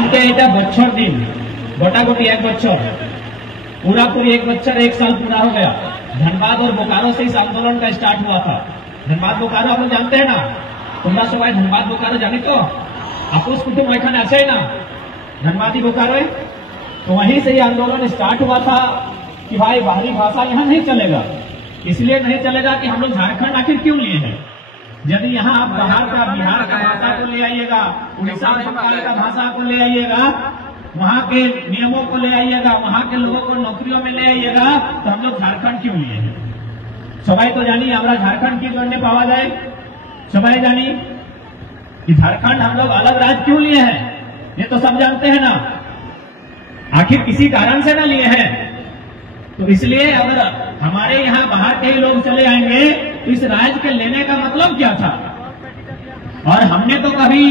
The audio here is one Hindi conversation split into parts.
आज के এটা বছর दिन गोटागोटी 1 बच्चर पूरा पूरी 1 बच्चर 1 साल पूरा हो गया। धनबाद और बोकारो से इस आंदोलन का स्टार्ट हुआ था। धनबाद बोकारो आप लोग जानते हैं ना, तुम्हारा सबाई धनबाद बोकारो जाने तो आपुस कुटुंब एखाने आछे ना धनबादी बोकारो है, तो वहीं से ये आंदोलन स्टार्ट हुआ था कि भाई बाहरी भाषा यहाँ नहीं चलेगा। इसलिए नहीं चलेगा कि हम लोग झारखंड आखिर क्यों लिए हैं। यदि यहाँ आप बाहर का बिहार का भाषा को ले आइएगा, उड़ीसा बंगाल का भाषा को ले आइएगा, वहाँ के नियमों को ले आइएगा, वहाँ के लोगों को नौकरियों में ले आइएगा, तो हम लोग झारखंड क्यों लिए हैं। सबाई तो जानी हमारा झारखंड क्यों करने पावा जाए, सबाई जानी कि झारखंड हम लोग अलग राज्य क्यों लिए हैं, ये तो सब जानते हैं ना। आखिर किसी कारण से ना लिए हैं, तो इसलिए अगर हमारे यहाँ बाहर के लोग चले आएंगे तो इस राज्य के लेने का मतलब क्या था। और हमने तो कभी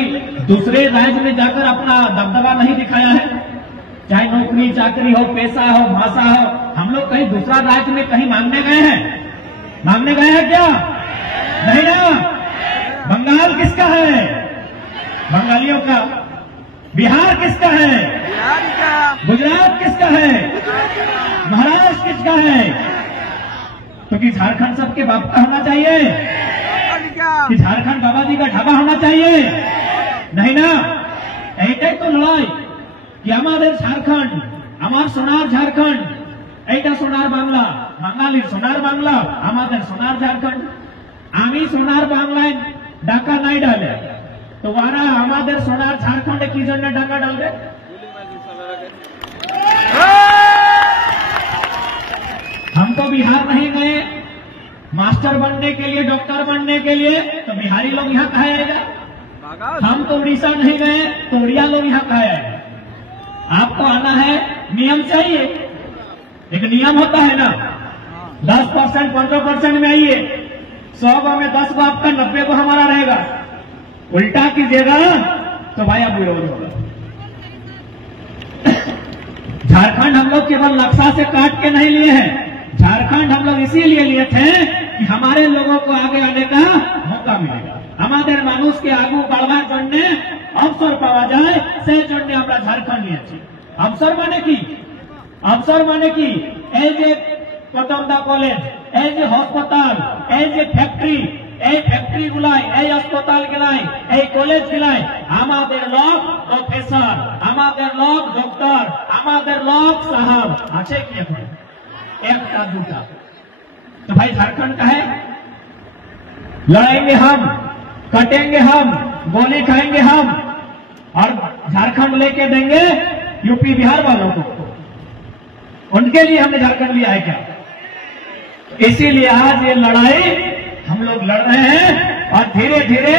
दूसरे राज्य में जाकर अपना दबदबा नहीं दिखाया है, चाहे नौकरी चाकरी हो, पैसा हो, भाषा हो। हम लोग कहीं दूसरा राज्य में कहीं मांगने गए हैं, मांगने गए हैं क्या? नहीं ना। बंगाल किसका है? बंगालियों का। बिहार किसका है? गुजरात किसका है? महाराष्ट्र किसका है? तो कि झारखंड सबके बाप का होना चाहिए कि झारखंड बाबा जी का ढाबा होना चाहिए? नहीं ना। এইটাই তো লড়াই कि আমাদের झारखंड, আমার সোনার झारखंड, এইটা সোনার বাংলা, বাঙালির সোনার বাংলা, আমাদের সোনার झारखंड। আমি সোনার বাংলায় ডাকা নাই ডালে, তো ওরা আমাদের সোনার झारखंड কি জন্য ডাকা ডালবে? हम तो बिहार नहीं गए मास्टर बनने के लिए, डॉक्टर बनने के लिए, तो बिहारी लोग यहाँ कहा आएगा। हम तो उड़ीसा नहीं गए तो उड़िया लोग यहाँ कहा आएगा। आपको आना है, नियम चाहिए, एक नियम होता है ना, 10% 15% में आइए, 100 में 10 को आपका, 90 को हमारा रहेगा। उल्टा कीजिएगा तो भाई आप विरोध होगा। झारखंड हम लोग केवल नक्शा से काट के नहीं लिए हैं, झारखंड हम लोग इसीलिए लिए थे कि हमारे लोगों को आगे आने का मौका मिलेगा, हमारे मानुष के आगू बढ़वा जन्ने अवसर पावा जाए से जन्ने আমরা झारखंड নিয়েছি। अवसर माने की এই যে কদমদা কলেজ, এই যে হাসপাতাল, এই যে ফ্যাক্টরি, এই ফ্যাক্টরি গুলাই, এই হাসপাতাল গুলাই, এই কলেজ গুলাই আমাদের লোক প্রফেসর, আমাদের লোক ডক্টর, আমাদের লোক সাহেব আছে কি এখন? একটা দুটা। तो भाई झारखंड का है, लड़ाएंगे हम, कटेंगे हम, गोली खाएंगे हम, और झारखंड लेके देंगे यूपी बिहार वालों को। उनके लिए हमने झारखंड लिया है क्या? इसीलिए आज ये लड़ाई हम लोग लड़ रहे हैं, और धीरे धीरे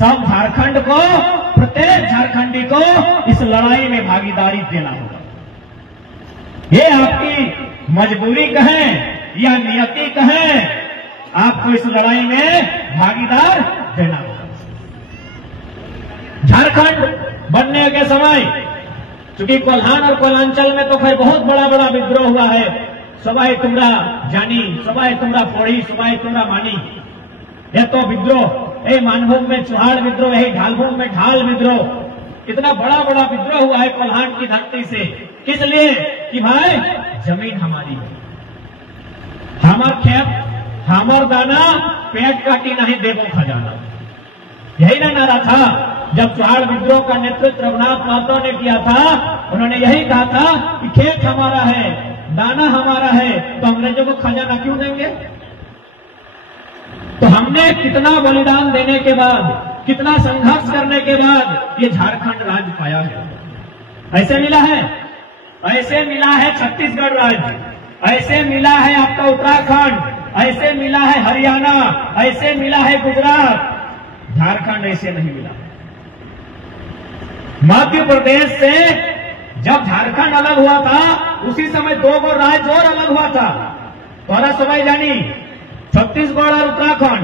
सब झारखंड को, प्रत्येक झारखंडी को इस लड़ाई में भागीदारी देना होगा। ये आपकी मजबूरी कहें या नियति कहें, आपको इस लड़ाई में भागीदार देना होगा। झारखंड बनने के समय चूंकि कोल्हान और कोलांचल में तो खैर बहुत बड़ा बड़ा विद्रोह हुआ है, सबाई तुमरा जानी, सबाई तुमरा पढ़ी, सबाई तुमरा मानी। ये तो विद्रोह, ये मानभूम में चुहाड़ विद्रोह, यही ढालभूम में ढाल विद्रोह, कितना बड़ा बड़ा विद्रोह हुआ है कोल्हान की धरती से। किस लिए? कि भाई जमीन हमारी है, हमार खेत, हमार दाना, पेट काटी नहीं देवो खजाना। यही ना नारा था जब चुहाड़ विद्रोह का नेतृत्व रघुनाथ महतो ने किया था। उन्होंने यही कहा था कि खेत हमारा है, दाना हमारा है, तो अंग्रेजों को खजाना क्यों देंगे। तो हमने कितना बलिदान देने के बाद, कितना संघर्ष करने के बाद ये झारखंड राज्य पाया है। ऐसे मिला है, ऐसे मिला है छत्तीसगढ़ राज्य, ऐसे मिला है आपका उत्तराखंड, ऐसे मिला है हरियाणा, ऐसे मिला है गुजरात। झारखंड ऐसे नहीं मिला। मध्य प्रदेश से जब झारखंड अलग हुआ था, उसी समय 2 राज्य और अलग हुआ था। तोरा सबाई जानी छत्तीसगढ़ और उत्तराखंड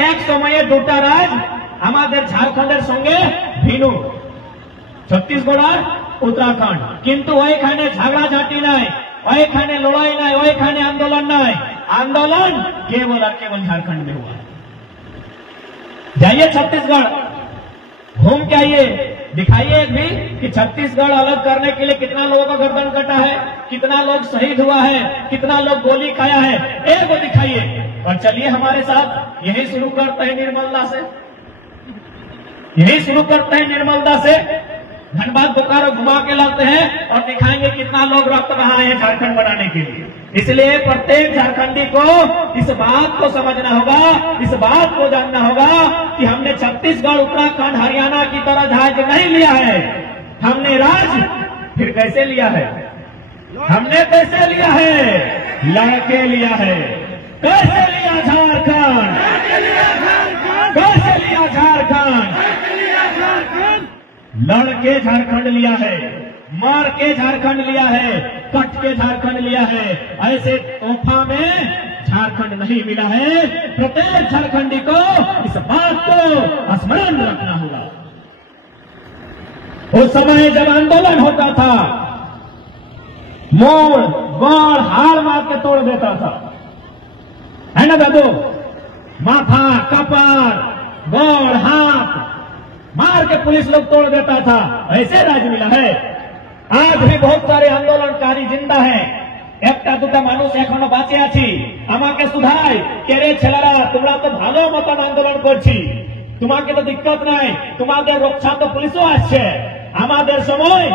एक समय 2टा राज्य हमारे झारखंडের সঙ্গে ভিন্ন, छत्तीसगढ़ और उत्तराखंड। किंतु ওইখানে ঝগড়াঝাটি নাই, ওইখানে লড়াই নাই, ওইখানে आंदोलन নাই। आंदोलन केवल और केवल झारखंड में हुआ। जाइए छत्तीसगढ़, घूम के आइए, दिखाइए एक भी कि छत्तीसगढ़ अलग करने के लिए कितना लोगों का गर्दन कटा है, कितना लोग शहीद हुआ है, कितना लोग गोली खाया है, एक वो दिखाइए। और चलिए हमारे साथ यही शुरू करते हैं निर्मलदा से, यही शुरू करते हैं निर्मलदा से। धनबाद बोकारो घुमा के लाते हैं और दिखाएंगे कितना लोग रक्त बहाए हैं झारखंड बनाने के लिए। इसलिए प्रत्येक झारखंडी को इस बात को समझना होगा, इस बात को जानना होगा कि हमने छत्तीसगढ़, उत्तराखंड, हरियाणा की तरह राज्य नहीं लिया है। हमने राज्य फिर कैसे लिया है? हमने कैसे लिया है? लड़के लिया है। कैसे लिया झारखंड? कैसे लिया झारखंड? लड़के झारखंड लिया है, मार के झारखंड लिया है, कट के झारखंड लिया है। ऐसे तोहफा में झारखंड नहीं मिला है। प्रत्येक झारखंडी को इस बात को स्मरण रखना होगा। उस समय जब आंदोलन होता था, मोड़ गोड़ हार मार के तोड़ देता था, है ना दादू? माथा, कपार, गोड़, हाथ मार के पुलिस लोग तोड़ देता था। ऐसे राज मिला है। आज भी बहुत सारे आंदोलनकारी जिंदा है। একটা দুটা মানুষ এখনো বাঁচে আছি। আমাকে শুধায় কে রে ছেলেরা, তোমরা তো ভালো মতন আন্দোলন করছি, তোমাকে তো দিক্কত নাই, তোমাদের রক্ষা তো পুলিশও আসছে। আমাদের সময়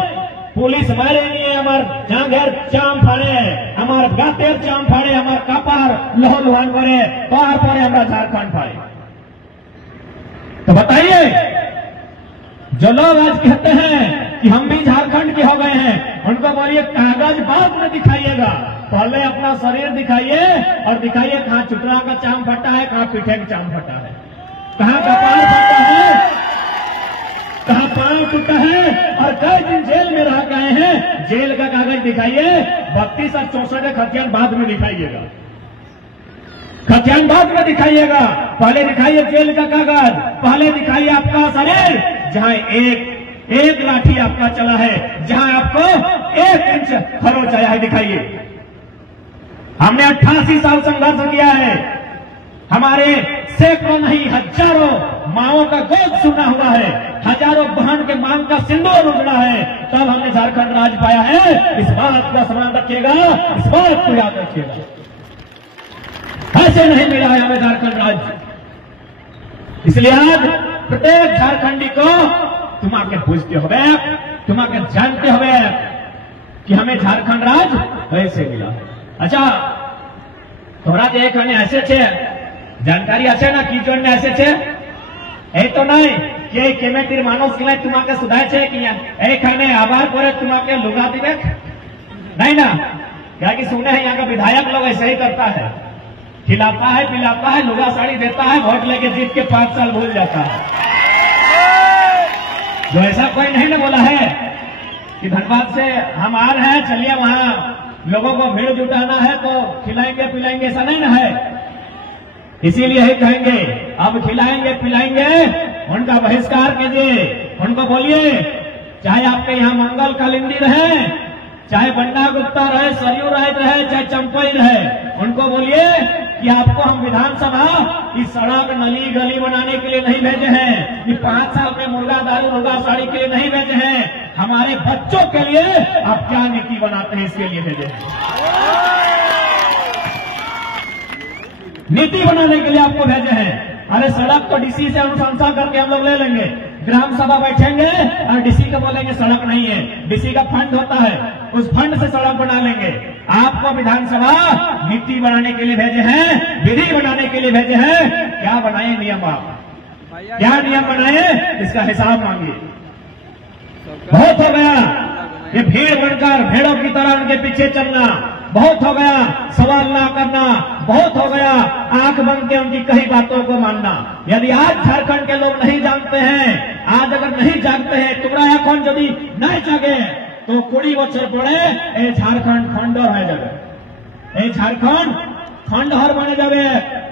পুলিশ মারে নিয়ে আমার জাঙ্গের চাম ফাড়ে, আমার গাতের চাম ফাড়ে, আমার কাপার লহলহান করে, তারপরে আমরা ঝাড়খণ্ড পাই। तो बताइए, जो लोग आज कहते हैं कि हम भी झारखंड के हो गए हैं, उनको बोलिए कागज बाद में दिखाइएगा, पहले अपना शरीर दिखाइए और दिखाइए कहाँ चुटरा का चाम फटा है, कहाँ पीठे का चाम फटा है, कहाँ कपाल फटा है, कहाँ पांव टूटा है और कई दिन जेल में रह गए हैं। जेल का कागज दिखाइए। 32 और 64 खतियान बाद में दिखाइएगा, खतियान बाद में दिखाइएगा। पहले दिखाइए जेल का कागज, पहले दिखाइए आपका शरीर जहां एक लाठी आपका चला है, जहां आपको 1 इंच खरोच आया है, दिखाइए। हमने 88 साल संघर्ष किया है। हमारे सैकड़ों नहीं हजारों माओं का गोद सुना हुआ है, हजारों बहन के मांग का सिंदूर उजड़ा है, तब हमने झारखंड राज पाया है। इस बात का स्मरण रखिएगा, इस बात को याद रखिएगा। ऐसे नहीं मिला है हमें झारखंड राज्य। इसलिए आज प्रत्येक झारखंडी को तुम आके पूछते हो, तुम आके जानते हो कि हमें झारखंड राज्य कैसे मिला। अच्छा, थोड़ा एक ऐसे छे जानकारी আছে না কি জন্য এসেছে? এই তো নাই কে কেমেটির মানুষ গিলাই তোমাকে শুধাইছে কি এইখানে আবার পরে তোমাকে लुगा दिबे? नहीं ना, क्या कि सुने हैं यहाँ का विधायक लोग ऐसे ही करता है, खिलाता है, पिलाता है, लुगा साड़ी देता है, वोट लेके जीत के 5 साल भूल जाता है। जो ऐसा कोई नहीं ना बोला है कि धनबाद से हम आ रहे हैं, चलिए वहां लोगों को भीड़ जुटाना है तो खिलाएंगे पिलाएंगे, ऐसा नहीं ना है। इसीलिए ही कहेंगे अब खिलाएंगे पिलाएंगे, उनका बहिष्कार कीजिए। उनको बोलिए चाहे आपके यहाँ मंगल कालिंदी रहे, चाहे बंडा गुप्ता रहे, सरयू राय रहे, चाहे चंपई रहे, उनको बोलिए कि आपको हम विधानसभा इस सड़क नली गली बनाने के लिए नहीं भेजे हैं, ये 5 साल में मुर्गा दारू मुर्गा साड़ी के लिए नहीं भेजे हैं, हमारे बच्चों के लिए आप क्या नीति बनाते हैं इसके लिए भेजे हैं, नीति बनाने के लिए आपको भेजे हैं। अरे सड़क तो डीसी से अनुशंसा करके हम लोग ले लेंगे, ग्राम सभा बैठेंगे और डीसी को बोलेंगे सड़क नहीं है, डीसी का फंड होता है, उस फंड से सड़क बना लेंगे। आपको विधानसभा नीति बनाने के लिए भेजे हैं, विधि बनाने के लिए भेजे हैं, क्या बनाए नियम, आप क्या नियम बनाए इसका हिसाब मांगिए। बहुत हो गया ये भीड़ बनकर भेड़ों की तरह उनके पीछे चलना, बहुत हो गया सवाल ना करना, बहुत हो गया आंख बंद के उनकी कही बातों को मानना। यदि आज झारखंड के लोग नहीं जानते हैं, आज अगर नहीं जानते हैं, तुम्हारा এখন যদি नहीं जागे तो 20 বছর পরে এই झारखंड खंडहर हो जाए, ये झारखंड खंडहर बने जाए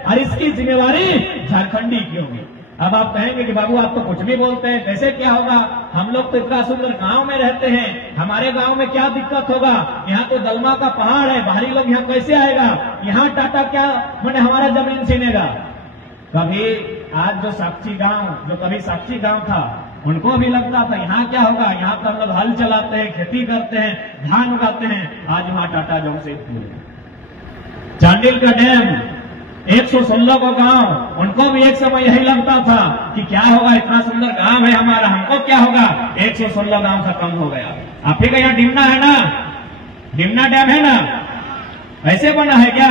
और इसकी जिम्मेवारी झारखंडी की होगी। अब आप कहेंगे कि बाबू आप तो कुछ भी बोलते हैं, कैसे क्या होगा, हम लोग तो इतना सुंदर गांव में रहते हैं, हमारे गांव में क्या दिक्कत होगा, यहाँ तो दलमा का पहाड़ है, बाहरी लोग यहाँ कैसे आएगा, यहाँ टाटा क्या मैंने हमारा जमीन छीनेगा। कभी आज जो साक्षी गांव था, उनको भी लगता था यहाँ क्या होगा, यहाँ तो हम लोग हल चलाते हैं, खेती करते हैं, धान उगाते हैं। आज वहां टाटा जमशेदपुर, चांडिल का डैम, 116 को गांव, उनको भी एक समय यही लगता था कि क्या होगा, इतना सुंदर गांव है हमारा, हमको क्या होगा, 116 गांव खत्म हो गया। आप ही का यहाँ डिमना है ना, डिमना डैम है ना, ऐसे बना है क्या,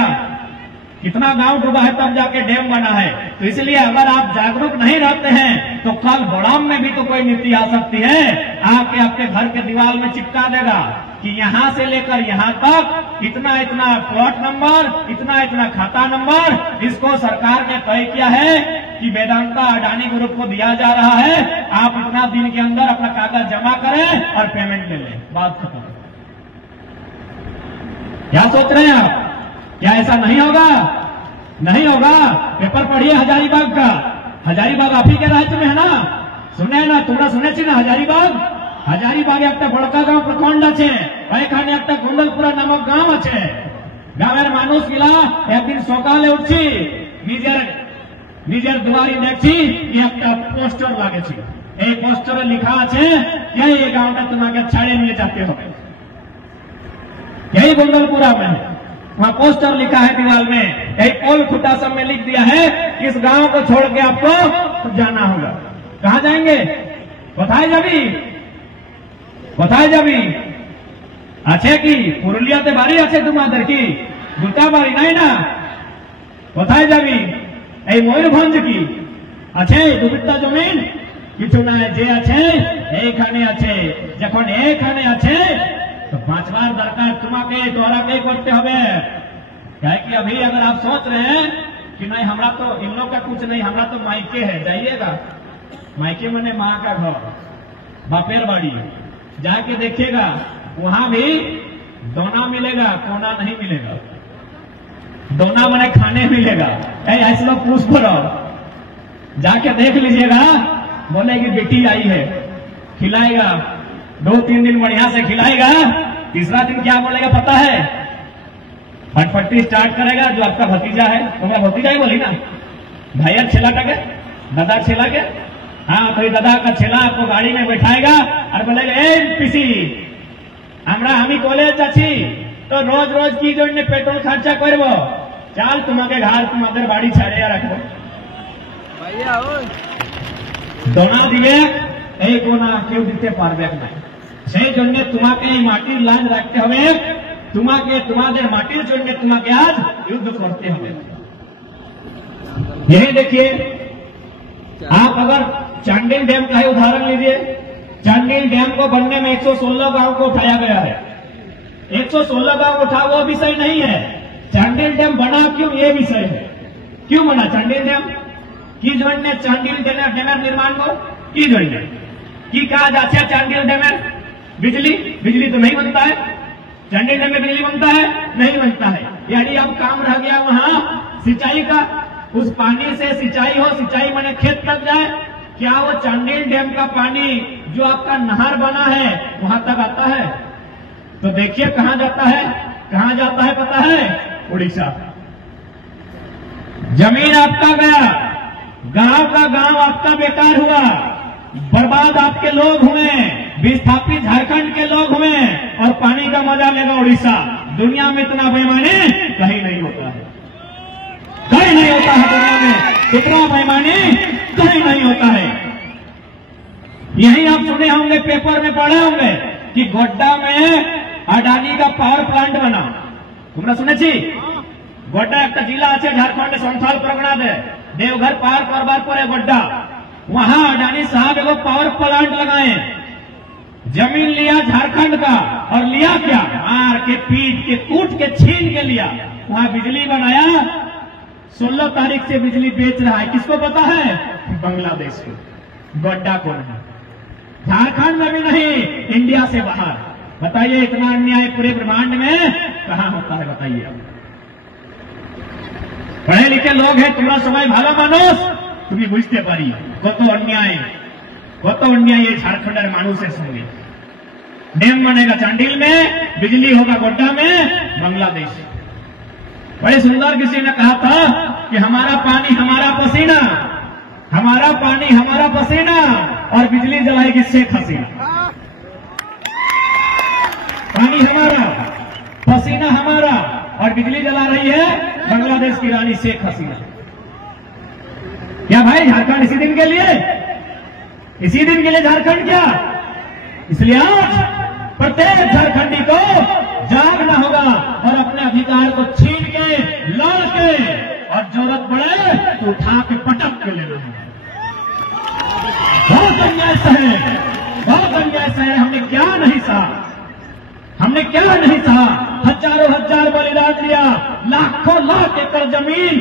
कितना गांव डूबा है तब जाके डैम बना है। तो इसलिए अगर आप जागरूक नहीं रहते हैं तो कल बड़ाम में भी तो कोई नीति आ सकती है, आके आपके घर के दीवार में चिपका देगा कि यहां से लेकर यहां तक इतना इतना प्लॉट नंबर, इतना इतना खाता नंबर, इसको सरकार ने तय किया है कि वेदांता अडानी ग्रुप को दिया जा रहा है, आप इतना दिन के अंदर अपना कागज जमा करें और पेमेंट ले लें, बात खत्म। क्या सोच रहे हैं आप, क्या ऐसा नहीं होगा? नहीं होगा। पेपर पढ़िए हजारीबाग का, हजारीबाग आप ही के राज्य में है ना, सुने ना, तुमरा सुने ना हजारीबाग, हजारीबाग एक बड़का गांव प्रखंड अच्छे, एखाने एक कुंडलपुरा नामक गांव अच्छे, गाँव मानुष गिला एक दिन सकाले उठी निजेर दुआरी देखी एक पोस्टर लागे, एक पोस्टर लिखा है ये गांव में तुम्हारे छाड़े लिए जाते हो, यही कुंडलपुरा में वहां पोस्टर लिखा है दीवार में, एक पोल खुटा सब में लिख दिया है कि इस गांव को छोड़ के आपको जाना होगा। कहां जाएंगे? बताए जाबी अच्छे की पुरुलिया ते बारी अच्छे तुम्हारे की दुटा बारी नहीं ना, बताए जाबी मयूरभंज की अच्छे दुबिता जमीन किचु ना जे अच्छे एखाने अच्छे, जखन एखाने अच्छे तो 5 बार दरकार तुम्हारे द्वारा कई करते हुए, क्या कि अभी अगर आप सोच रहे हैं कि नहीं हमरा तो इन लोग का कुछ नहीं, हमरा तो मायके है, जाइएगा मायके मैंने माँ का घर बापेर बाड़ी, जाके देखिएगा वहां भी दोना मिलेगा, कोना नहीं मिलेगा, दोना मैंने खाने मिलेगा, ऐसे लोग पूछ करो, जाके देख लीजिएगा, बोलेगी बेटी आई है, खिलाएगा, 2-3 दिन बढ़िया से खिलाएगा, तीसरा दिन क्या बोलेगा पता है, फटफटी स्टार्ट करेगा, जो आपका भतीजा है, तुम्हारा भतीजा ही बोली ना, भैया छेला टके, दादा छेला के, हाँ तो दादा का छेला आपको गाड़ी में बैठाएगा और बोलेगा ए पीसी हमरा हमी कॉलेज जाची तो रोज रोज की जो पेट्रोल खर्चा करबो, चाल तुम्हारे घर तुम्हारे बाड़ी छाड़िया रखो, दोना दिए এই গোনা কেউ দিতে পারবে না, সেই জন্য তোমাকে এই মাটির লাজ রাখতে হবে, তোমাকে তোমাদের মাটির জন্য তোমাকে আজ युद्ध करते হবে। यही देखिए आप अगर चांडिल डैम का ही उदाहरण लीजिए, चांडिल डैम को बनने में 116 गांव को उठाया गया है, 116 गांव उठा वो विषय नहीं है, चांडिल डैम बना क्यों ये विषय है, क्यों बना चांडिल डैम की जोड़ने, चांडिल डैम निर्माण को की जोड़ने की कहा जाता है, चांडिल डैम बिजली तो नहीं बनता है, चांडिल डैम में बिजली बनता है नहीं बनता है, यानी अब काम रह गया वहां सिंचाई का, उस पानी से सिंचाई हो, सिंचाई माने खेत तक जाए, क्या वो चांडिल डैम का पानी जो आपका नहर बना है वहां तक आता है? तो देखिए कहां जाता है, कहां जाता है पता है, उड़ीसा। जमीन आपका गया, गांव का गांव आपका बेकार हुआ, बर्बाद आपके लोग हुए, विस्थापित झारखंड के लोग हुए, और पानी का मजा लेगा उड़ीसा। दुनिया में इतना बेईमानी कहीं नहीं होता है, कहीं नहीं होता है दुनिया में, इतना बेईमानी कहीं नहीं होता है। यही आप सुने होंगे, पेपर में पढ़े होंगे कि गोड्डा में अडानी का पावर प्लांट बना, तुमने सुने छी? गोड्डा एक जिला আছে झारखंड संथाल परगना दे, देवघर पार करबार पर गोड्डा, वहां अडानी साहब एगो पावर प्लांट लगाए, जमीन लिया झारखंड का, और लिया क्या, मार के पीट के कूट के छीन के लिया, वहां बिजली बनाया, 16 तारीख से बिजली बेच रहा है, किसको पता है? बांग्लादेश को, गोड्डा को नहीं, झारखंड में भी नहीं, इंडिया से बाहर। बताइए इतना अन्याय पूरे ब्रह्मांड में कहां होता है, बताइए। पढ़े लिखे लोग हैं, तुम्हारा समय भाला मानुष, तुम्हें बुझते पारी कत अन्याय झारखंड मानुषের संगे। डैम बनेगा चांडिल में, बिजली होगा गोड्डा में, बांग्लादेश। बड़े सुंदर किसी ने कहा था कि हमारा पानी हमारा पसीना, हमारा पानी हमारा पसीना, और बिजली जलाएगी शेख हसीना। पानी हमारा, पसीना हमारा और बिजली जला रही है बांग्लादेश की रानी शेख हसीना। क्या भाई झारखंड इसी दिन के लिए, इसी दिन के लिए झारखंड क्या? इसलिए आज प्रत्येक झारखंडी को जागना होगा और अपने अधिकार को छीन के, लड़ के और जरूरत पड़े तो उठा के पटक के लेना होगा। बहुत अन्याय सहे, बहुत अन्याय सहे। हमने क्या नहीं सहा, हमने क्या नहीं सहा। हजारों हजार बलिदान दिया, लाखों लाख एकड़ जमीन,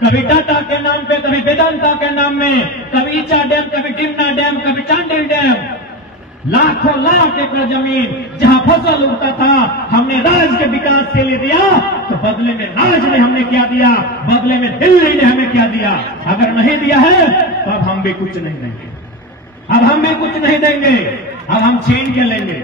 कभी टाटा के नाम पे, कभी वेदांता के नाम में, कभी ईचा डैम, कभी टिमना डैम, कभी चांडिल डैम, लाखों लाख एकड़ जमीन जहां फसल उगता था हमने राज्य के विकास के लिए दिया, तो बदले में राज्य ने हमने क्या दिया, बदले में दिल्ली ने हमें क्या दिया? अगर नहीं दिया है तो अब हम भी कुछ नहीं देंगे, अब हम भी कुछ नहीं देंगे, अब हम छीन के लेंगे।